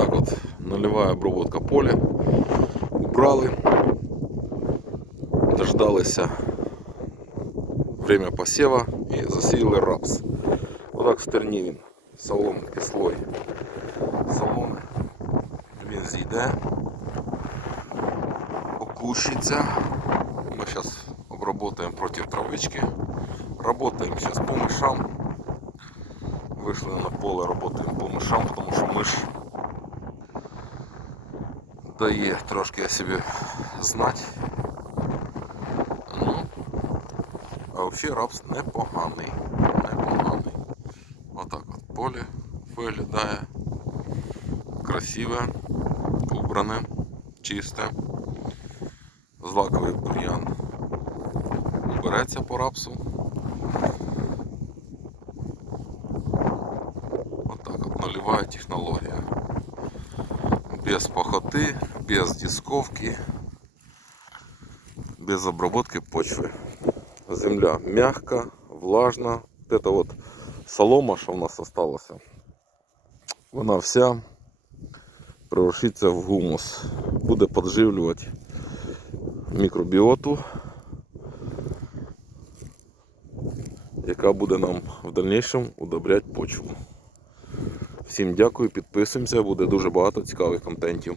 так от нульова обробка поля. Убрали. Дождалися время посева і засіяли рапс. Отак в стерні. Соломи, кислой. Соломи. Він зійде. Окущиться. Ми зараз обработаємо проти травички. Работаємо зараз по мишам. Вийшли на поле, работаємо по мишам, тому що миш дає трошки собі знати. Ну, а взагалі рапс непоганий. Непоганий. Отак от поле виглядає. Красиве, убране, чисте. Злаковий бур'ян береться по рапсу. Отак от нульова технологія. Без пахоти, без дисковки, без обработки почви. Земля мягка, влажна. Вот это вот солома, що в нас осталася, вона вся превратиться в гумус. Буде підживлювати мікробіоту, яка буде нам в дальнейшем удобряти почву. Всім дякую, підписуємося, буде дуже багато цікавих контентів.